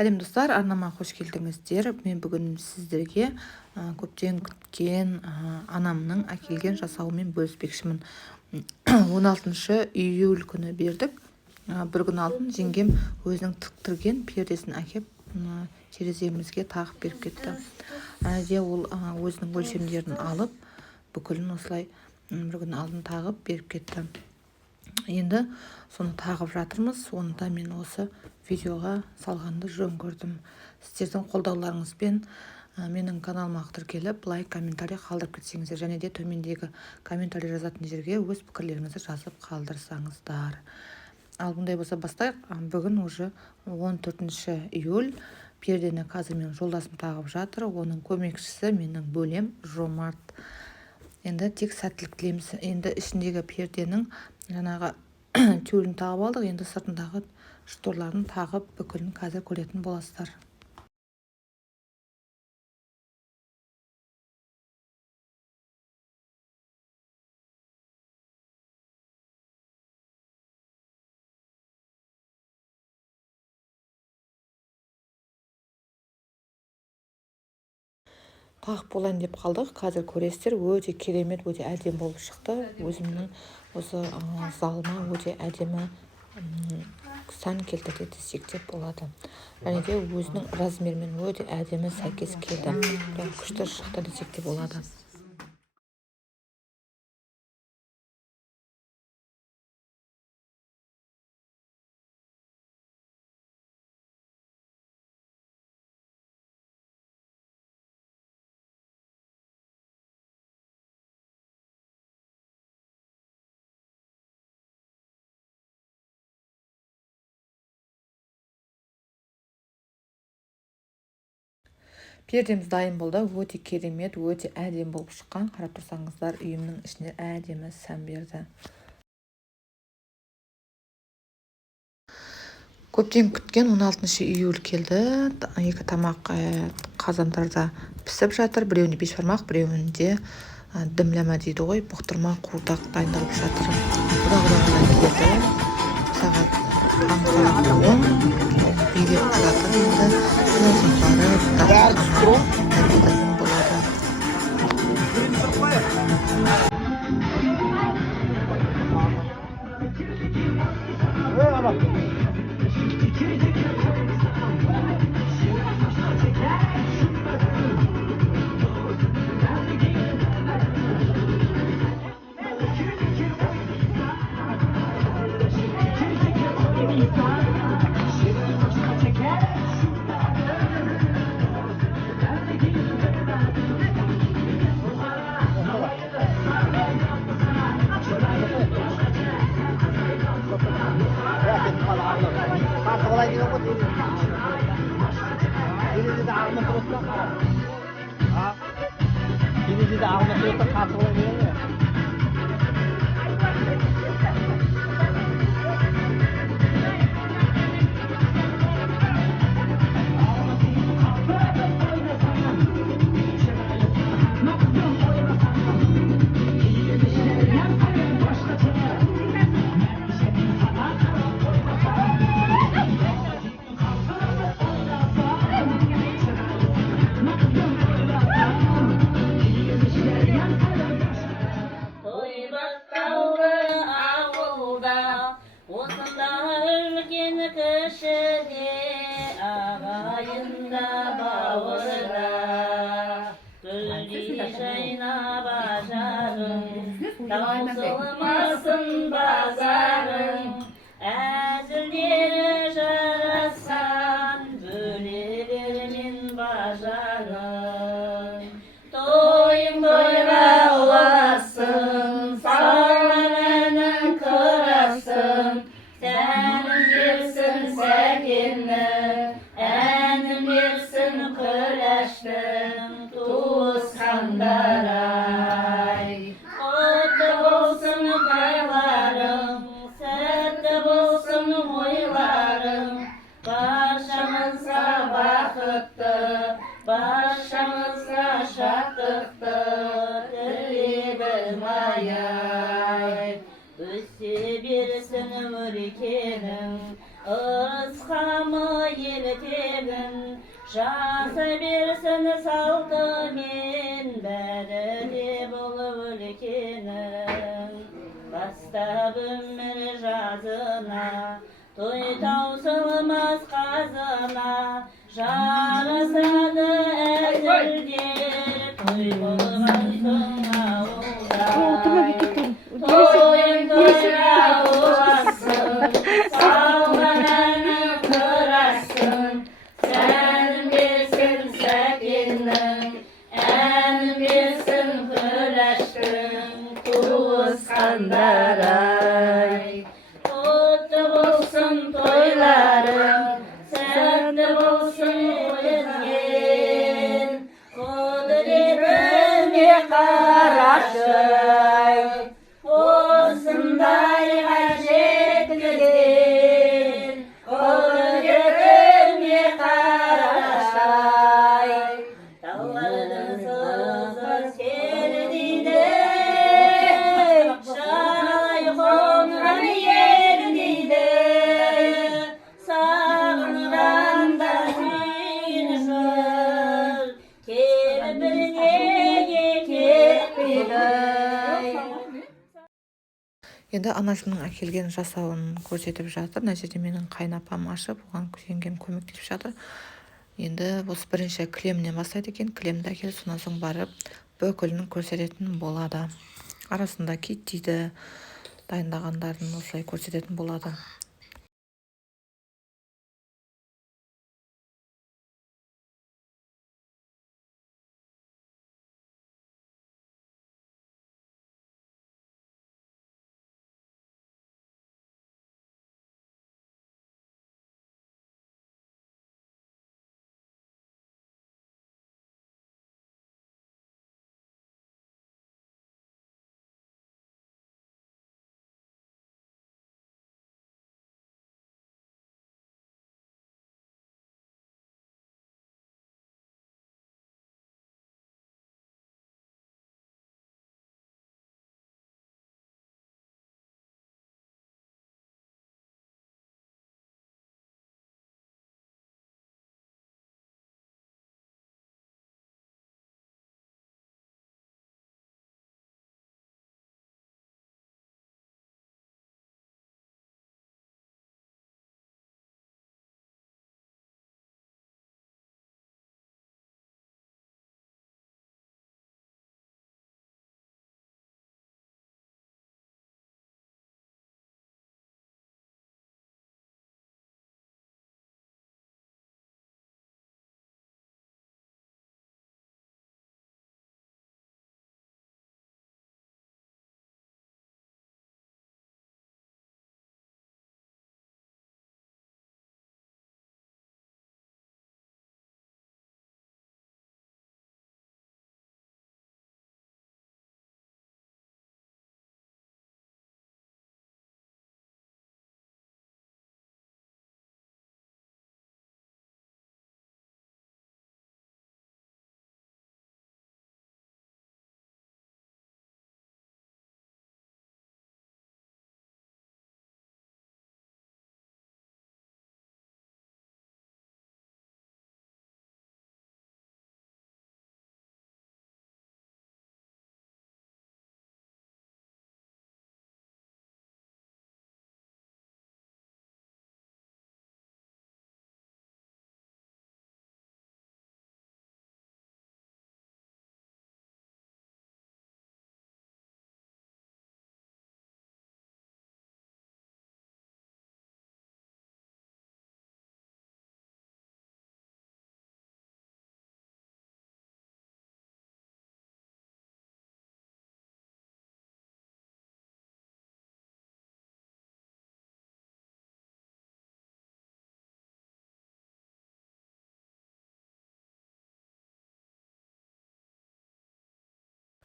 Сәлем достар, арнама қош келдіңіздер. Мен бүгін сіздерге көптен күткен анамның әкелген жасауымен бөліспекшімін. 16 июль күні бердік. Бір күн алдын жеңгем өзінің тіктірген пердесін әкеп тереземізге тағып беріп кетті. Де ол өзінің өлшемдерін алып, бүкілін осылай бір күн алдын тағып беріп кетті. Енді соны тағып жатырмыз. Оны да мен осы видеоға салғанды жөн көрдім. Сіздердің қолдауларыңызбен менің каналыма тіркеліп, лайк, комментарий қалдырып кетсеңіздер, және де төмендегі комментарий жазатын жерге өз пікірлеріңізді жазып қалдырсаңыздар. Ал бұндай болса бастайық. Бүгін уже 14 июль. Пердені қазір мен жолдасым тағып жатыр. Оның көмекшісі менің бөлем Жомарт. Енді тек сәттілік тілейміз. Енді ішіндегі перденің жаңағы тюлін тағып алдық. Енді сыртындағы шторларын тағып бүкілін қазір көретін боласыздар. Тағып болайын деп қалдық. Қазір көресіздер, өте керемет, өте әдемі болып шықты. Өзімнің осы залыма өте әдемі сән келтірді десек те болады. Және де өзінің размерімен өте әдемі сәйкес келді. Күшті шықты десек те болады. Пердеміз дайын болды. Өте керемет, өте әдемі болып шыққан. Қарап тұрсаңыздар, үйімнің ішіне әдемі сән берді. Көптен күткен 16 июль келді. Екі тамақ қазандарда пісіп жатыр. Біреуінде бешбармақ, біреуінде дімләмә дейді ғой, бұқтырма қуырдақ дайындалып жатыр. Құда-құдағыдан келді. Сағат таңғы 10 билеп жатыр. Енді сапары дайындалатын болады. Tausılmasın bazarın, əzilleri jarasan, bölelerimin bajarın. Toyun toyra olasın, sağlanan kırasın, senin bilsin səkinni, ənin bilsin köləştin, tuz kandaray. Sette Жаса берсін салтымен бәрі де болып өлкенің. Бастап өмір жазына, той таусылмас қазына, жарасады әзілдер, той болған соң ауылда. Тойың тойға ұласын, салған әнің құрасын, сәнім берсін сәкеннің, әнім берсін күләштің, туысқандар-ай. Құтты болсын тойларың, сәтті болсын өзген, құдіретіңе қарашы-ай. Осындайға жеткізген, құдіретіңе қарашы-ай. Таулардың сызы сел дейді, шаралай қоңыран ел дейді. Сағынғанда сүйіншіл, келіп бірнеге кетпейді. Енді анасының әкелген жасауын көрсетіп жатыр. Мына жерде менің қайынапам ашып, оған жеңгем көмектесіп жатыр. Енді осы бірінші кілемнен бастайды екен. Кілемді әкеліп, сонан соң барып бүкілін көрсететін болады. Арасында кит дейді, дайындағандарын осылай көрсететін болады.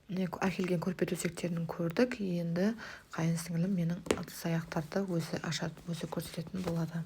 Әкелген көрпе төсектерін көрдік. Енді қайынсіңілім менің ыдыс-аяқтарды өзі ашады, өзі көрсететін болады.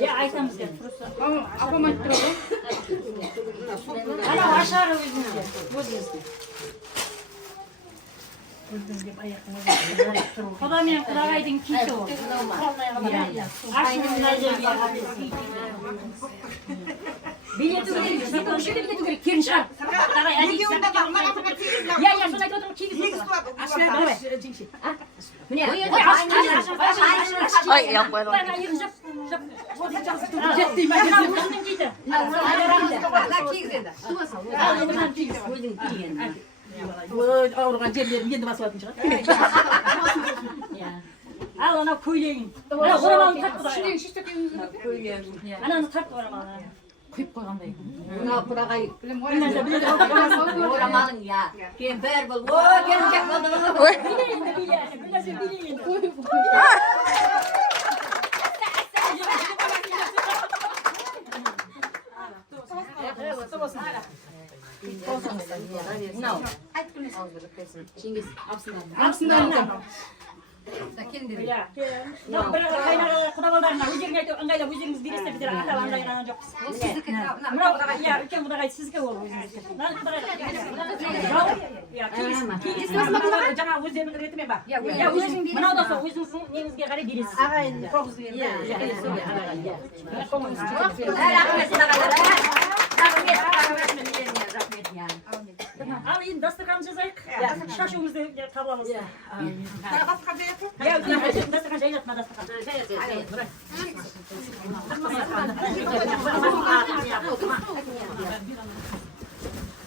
Ya aytamiz ya. Apam aytib turadi. Ana aşağı o'zingizga. O'zingizga. Xudo men Xudogayding kiti u. Bileti öyle, bir şey de bileti öyle. Kirin şart. Ya şuna götürüp kirin şart. Aşağı cinsi. Ne? Ay yapmayalım. Ben ayıracağım. Ciddi ben yazdım gidi. Ağırgan cerlerim yendi basıladım çıkar. Al ona koylayın. Ana koramanı taktı da. Şuraya şiş takıyorsunuz. Ananı taktı koramanı. Kuyup koyganday. Buna burayı Koramanın ya. Kim ver bul. O gelecek oldu. Bileyim de bileyim. Bilmezse bileyim. Kudavallarına hücreye angayla hücremiz birisi bize atalanlar inanacak. Ya ülkem budagay sizge olur hücremiz. Lan budagay. Ya kilis nasıl cana hücremin üretime bak. Ya hücremin bana da so hücremin nemizge gare birisi. Ağayın toğuzluyor. Ya. Alayım dastıkan cezayık. Şaşımızda tablamız. Ya dastıkan şey yapma dastıkan.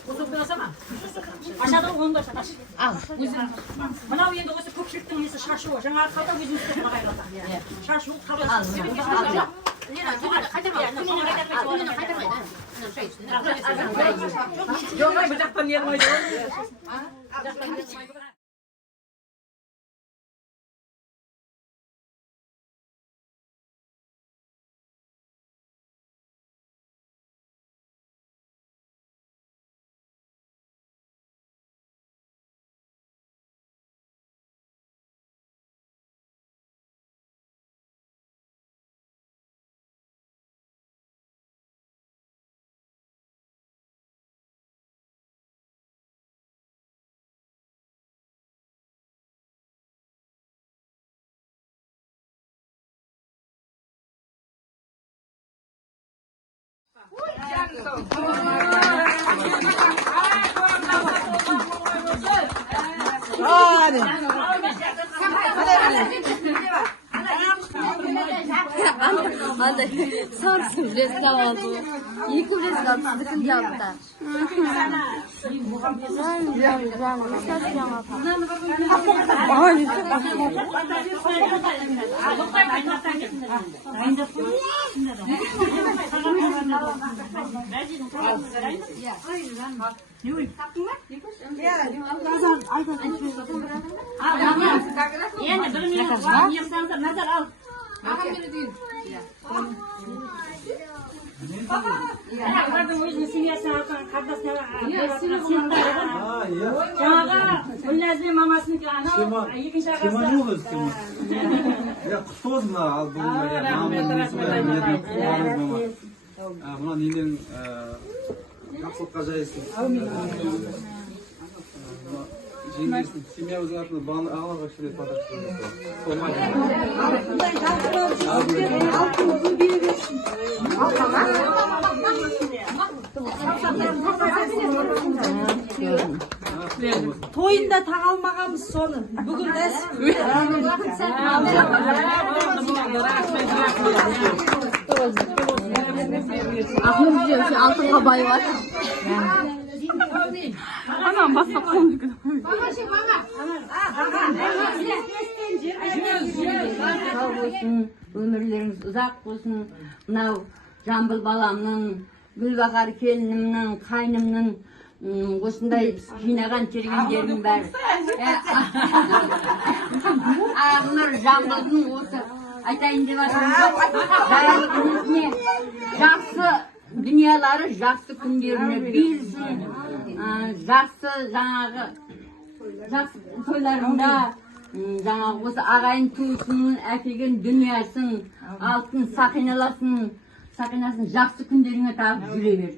Uzun bilasana. Aşağıda onu da taş. Al. Bana uyanda o köpçükten iyisi şaşı o. Жаңа қалта өзіңіз істеп қайрата. Шашу қабылсыз. Жоқ, бұл жақтан не қойды? Anne, sarsın bilet kalmadı. İyi ki bilet kaldı. Sıkıntı yaptı. Endi bir minut vaqt yig'sangiz nazar al. Ularning o'zini semyasi жаңағы Гүлназия мамасыныкы анау екінші ағасы. Я құтты болсын мына ненен жақсылыққа жайсын. Жеңгесін, семьямыздың атына баланы ағаларға кішкене подарок Тойында таға алмағанбыз соны. Бүгін Ақнұр жүзі алтынға бай бар. Анам басқа қолын Sağ olsun, ömürleriniz uzak olsun. Mınau Жамбыл баламның, Gülbahar kelinimнің, қайнымның осындай жинаған тергендерінің бәрі. Ақнұр Жамбылдың осы айтайын деп жатырмын. Жақсы дүниелері, жақсы күндеріне берсін. Жақсы жаңағы жақсы тойларында жаңағы осы ағайын туысын, әкелген дүниесін, алтын сақинасын жақсы күндеріңе тағып жүре бер.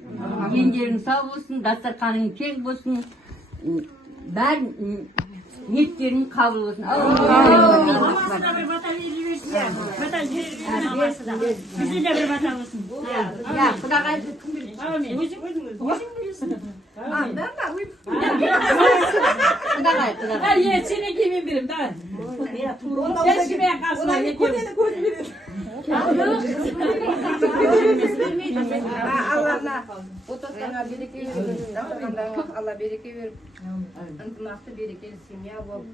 Ендерің сау болсын, дастарханың кең болсын, бәр ниеттерің қабыл болсын. Bize de bir bata olsun. Ya, Құдағай Ye, seni kimin birim daha? Sen kime kalsın? Allah'ına otostana bereke versin. Allah bereke verip, ынтымақты берекелі семья болып,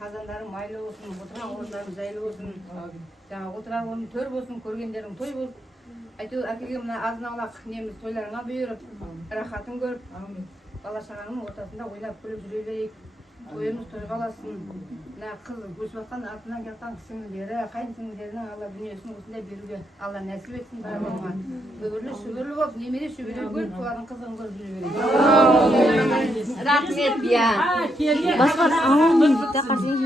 қазандарың майлы болсын, отырған орындарың жайлы болсын, жаңағы отырған орын төр болсын, көргендерің той болсын. Әйтеуір әкелген мына азын-аулақ неміз тойларыңа бұйырып, рахатын көріп, бала шағаның ортасында ойнап күліп жүре берейік. Тойымыз тойға аласын. Мына қыз өсіп жатқан артынан жатқан сіңілдері, қайын сіңілдерінің Алла дүниесін осындай беруге Алла нәсіп етсін барлығына. Өбірлі шүбірлі болып, немере шөбере көріп, солардың қызығын көріп жүре берейік. Рахмет я. Басқа ауылмен тақасың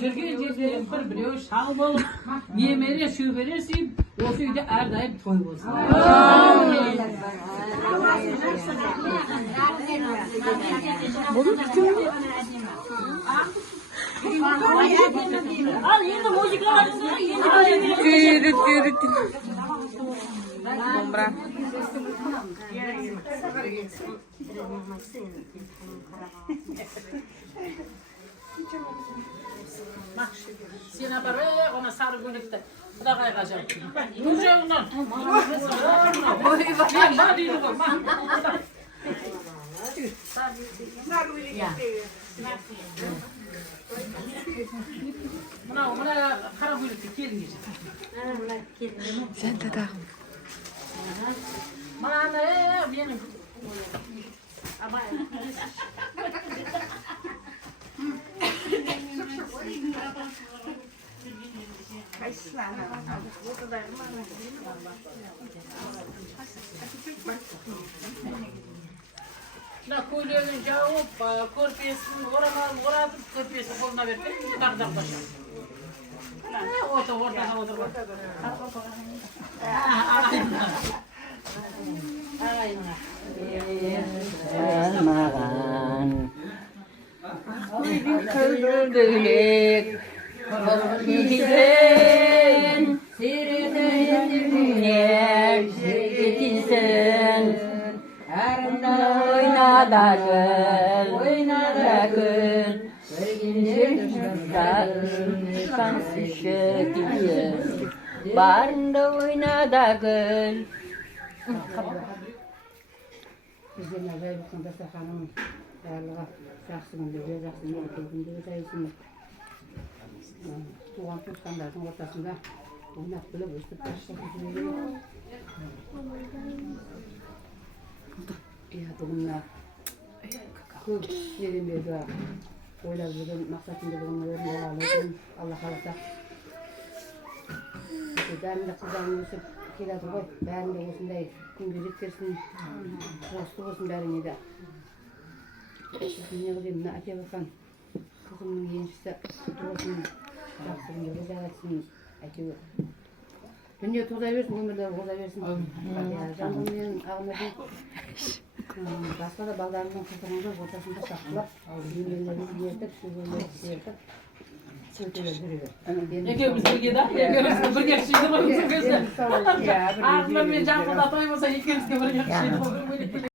Жүрген жерде біреу шал болып, немере шөбере сүйіп, осы үйде әрдайым той болсын. Al енді музыкаларыңды Домбыра. Сен апары, ona sarı gönükte. Құдағайға жау. Бұл жағынан. Мен бар дейді ғой. Мына қара көйлекті келін Sen de da. Мынаны менің Мына көйлегін жауып, көрпесін, орамалын оратып, көрпесін қолына беріп, дағдақ баша. Ортаға отырып. Ағайынға. Mağan Köylük Kişiden Sirdenler Sirgetinsen Arında oynadakın Şansı gidiyor Barında oynadakın Bizden Aybık'ın Dastakhan'ın bарлығы жақсы күндерде, жақсы мереке күндерде жайсын. Туған туысқандардың ортасында ойнап күліп өстіп қашып жүреді. Бүгін мына көп жерімдегі ойлап жүрген мақсатымды бүгін орындалғаны үшін Алла қаласа бәрінде қыздарың өсіп келеді ғой, бәрінде осындай күнге жеткерсін, жақсы болсын бәріне де. Не қылайын, мына әкеп отқан қызымның еншісі болсын, жақсы күндерге жаратсын, әйтеуір. Дүние тоза берсін, өмірлері оза берсін. Жамбыл мен Ағымырдың басқа да балдарының қызығында ортасында сақтылап, немелерін ертіп, сөзелерін сертіп, сөйтелер жүре бер. Екеуміз бірге да? Екеумізге бірге шейді ғой. Ағымыр мен Жамбылда той болса екеумізге бірге шейді ғой.